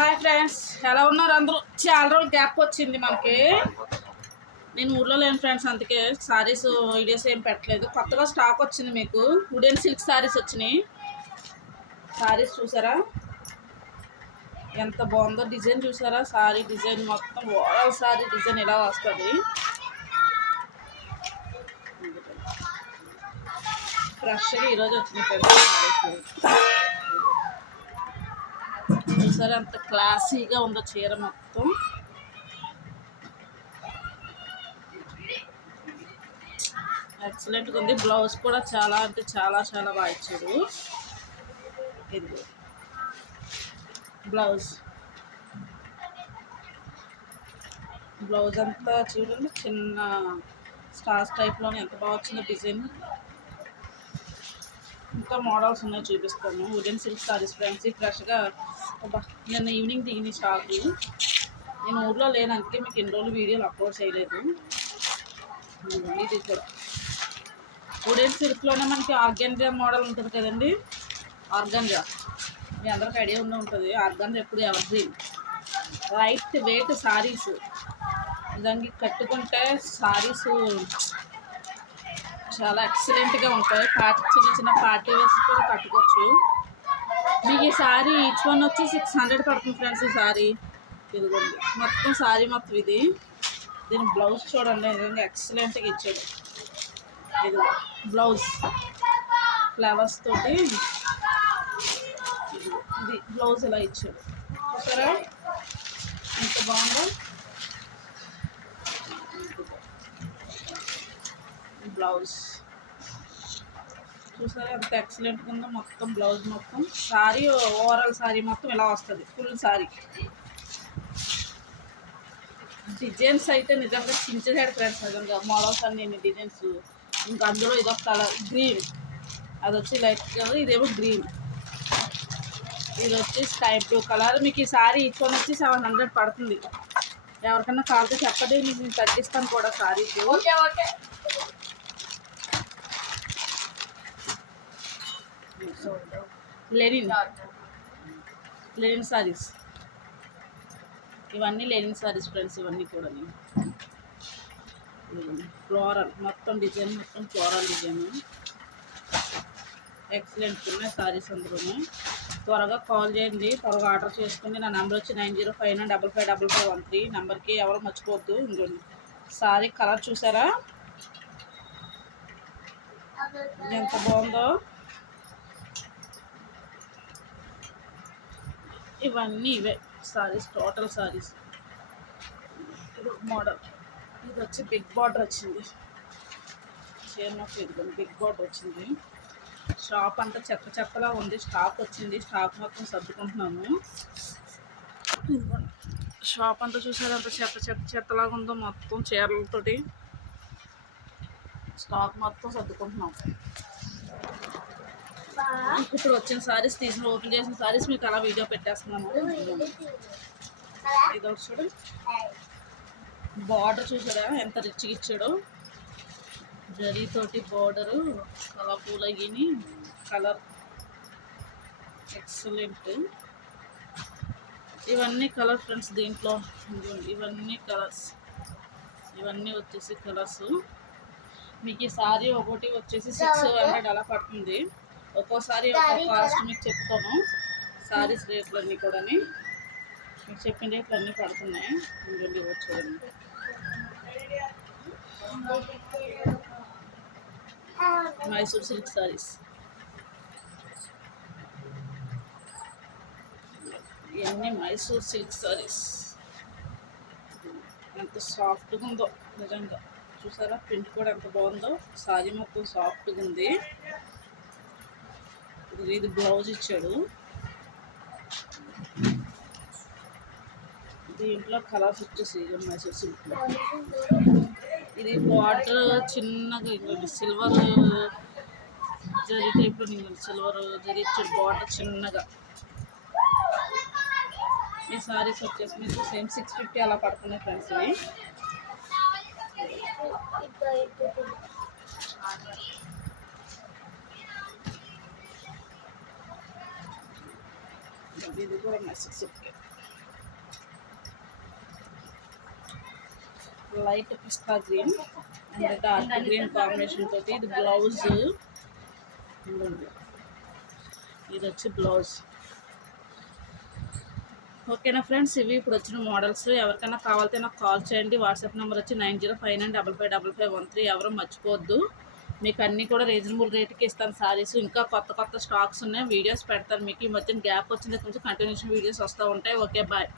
Hi friends, ఎలా ఉన్నారు అందరూ? చాలా రోజులు గ్యాప్ వచ్చింది మనకి. నేను ఊర్లో లేను ఫ్రెండ్స్, అందుకే సారీస్ వీడియోస్ ఏం పెట్టలేదు. కొత్తగా స్టాక్ వచ్చింది మీకు. వుడెన్ సిల్క్ సారీస్ వచ్చినాయి. సారీస్ చూసారా ఎంత బాగుందో? డిజైన్ చూసారా? సారీ డిజైన్ మొత్తం ఓవరాల్ సారీ డిజైన్ ఎలా వస్తుంది. ఫ్రెష్గా ఈరోజు వచ్చినాయి ఫ్రెండ్స్ సారీస్. చూసారా అంత క్లాసీగా ఉందో చీర మొత్తం. ఎక్సలెంట్గా ఉంది. బ్లౌజ్ కూడా చాలా అంటే చాలా చాలా బాగా ఇచ్చాడు. ఇది బ్లౌజ్ అంతా చూడండి, చిన్న స్టార్స్ టైప్లోనే ఎంత బాగా వచ్చిందో డిజైన్. ఇంకా మోడల్స్ ఉన్నాయి, చూపిస్తాను. వుడెన్ సిల్క్ సారీస్ ఫ్రెండ్స్, ఫ్రెష్గా నిన్న ఈవినింగ్ దిగింది స్టాక్. నేను ఊర్లో లేను, అందుకే మీకు ఎన్ని రోజులు వీడియోలు అప్లోడ్ చేయలేదు. ఇది కూడా వుడెన్ సిల్క్లోనే మనకి ఆర్గాన్జా మోడల్ ఉంటుంది కదండి. ఆర్గాన్జా మీ అందరికి ఐడియా ఉంటుంది. ఆర్గాన్జా ఎప్పుడు ever green light weight saris. దానికి కట్టుకుంటే సారీస్ చాలా ఎక్సలెంట్గా ఉంటాయి. చిన్న చిన్న పార్టీ వేర్స్ కూడా కట్టుకోవచ్చు. మీకు ఈ సారీ ఈచ్ వన్ వచ్చి 600 పడుతుంది ఫ్రెండ్స్. ఈ సారీ ఇదిగోండి, మొత్తం సారీ మొత్తం ఇది. దీని బ్లౌజ్ చూడండి, నిజంగా ఎక్సలెంట్గా ఇచ్చాడు. ఇది బ్లౌజ్ ఫ్లవర్స్ తోటి ఇది బ్లౌజ్ ఇలా ఇచ్చాడు. చూసారా ఎంత బాగుందో బ్లౌజ్. చూసారా ఎంత ఎక్సలెంట్గా ఉందో? మొత్తం బ్లౌజ్ మొత్తం సారీ ఓవరాల్ సారీ మొత్తం ఇలా వస్తుంది. ఫుల్ సారీ డిజైన్స్ అయితే నిజంగా చించేసాడు ఫ్రెండ్స్. నిజంగా మోడల్స్ అన్ని డిజైన్స్. ఇంకా అందులో ఇదొక కలర్ గ్రీన్, అది వచ్చి లైట్ కలర్, ఇదేమో గ్రీన్, ఇది వచ్చి స్కై బ్లూ కలర్. మీకు ఈ సారీ ఇచ్చుకొని వచ్చి 700 పడుతుంది. ఎవరికన్నా కావాలంటే చెప్పండి, మీకు నేను తగ్గిస్తాను కూడా సారీస్. లెనిన్ సారీస్, ఇవన్నీ లెనిన్ సారీస్ ఫ్రెండ్స్. ఇవన్నీ కూడా ఫ్లోరల్ మొత్తం డిజైన్, మొత్తం ఫ్లోరల్ డిజైన్. ఎక్సలెంట్ ఉన్నాయి సారీస్ అందులోనే. త్వరగా కాల్ చేయండి, త్వరగా ఆర్డర్ చేసుకోండి. నా నెంబర్ వచ్చి 9059555513. నెంబర్కి ఎవరు మర్చిపోవద్దు. ఇంకోండి సారీ కలర్ చూసారా ఎంత బాగుందో? ఇవన్నీ ఇవే సారీస్, టోటల్ సారీస్. ఇది మోడల్, ఇది వచ్చి బిగ్ బార్డర్ వచ్చింది. చీరనొక్క ఇదిగోండి, బిగ్ బార్డర్ వచ్చింది. షాప్ అంతా చెత్త చెత్తలా ఉంది. స్టాక్ వచ్చింది, స్టాక్ మొత్తం సర్దుకుంటున్నాము. షాప్ అంతా చూసారు అంత చెత్తలాగా ఉందో? మొత్తం చీరలతోటి స్టాక్ మొత్తం సర్దుకుంటున్నాం. ఇప్పుడు వచ్చిన సారీస్ తీసిన ఓపెన్ చేసిన సారీస్ మీకు అలా వీడియో పెట్టేస్తున్నాను. ఇది ఒకటి చూడండి, బార్డర్ చూసారా ఎంత రిచ్గా ఇచ్చాడో? జరీతోటి బార్డరు, కలర్ఫుల్ అయ్యి కలర్ ఎక్సలెంట్. ఇవన్నీ కలర్ ఫ్రెండ్స్ దీంట్లో. ఇవన్నీ కలర్స్, ఇవన్నీ వచ్చేసి కలర్స్. మీకు ఈ సారీ ఒకటి వచ్చేసి 600 అలా పడుతుంది. ఒక్కోసారి ఒక్కో కాస్ట్ మీకు చెప్తాను. సారీస్ రేట్లన్నీ కూడా మీకు చెప్పిన రేట్లు అన్నీ పడుతున్నాయి. ఇంకొండి చూడండి, మైసూర్ సిల్క్ సారీస్. ఇవన్నీ మైసూర్ సిల్క్ సారీస్. ఎంత సాఫ్ట్గా ఉందో నిజంగా. చూసారా ప్రింట్ కూడా ఎంత బాగుందో? సారీ మొత్తం సాఫ్ట్గా ఉంది. ఇది బ్లౌజ్ ఇచ్చాడు. దీంట్లో కలర్స్ వచ్చేసి మైసూర్ సిల్క్లో. ఇది బార్డర్ చిన్నగా ఇంకోటి సిల్వర్ జరీ టైప్లో, సిల్వర్ జరీ ఇచ్చాడు బార్డర్ చిన్నగా. ఈ సారీస్ వచ్చేసి మీకు సేమ్ 650 అలా పడుతున్నాయి ఫ్రెండ్స్. ఇది కూడా Mysore silk. Light pista green and dark green combination తోటి ఇది బ్లౌజ్. ఇది వచ్చి బ్లౌజ్. ఓకేనా ఫ్రెండ్స్, ఇవి ఇప్పుడు వచ్చిన మోడల్స్. ఎవరికైనా కావాలితే నాకు కాల్ చేయండి. వాట్సాప్ నెంబర్ వచ్చి 9059555513. ఎవరు మర్చిపోవద్దు. మీకు అన్నీ కూడా రీజనబుల్ రేట్కి ఇస్తాను సారీస్. ఇంకా కొత్త కొత్త స్టాక్స్ ఉన్నాయి, వీడియోస్ పెడతాను మీకు. ఈ మధ్యన గ్యాప్ వచ్చింది, కొంచెం కంటిన్యూషన్ వీడియోస్ వస్తూ ఉంటాయి. Okay bye.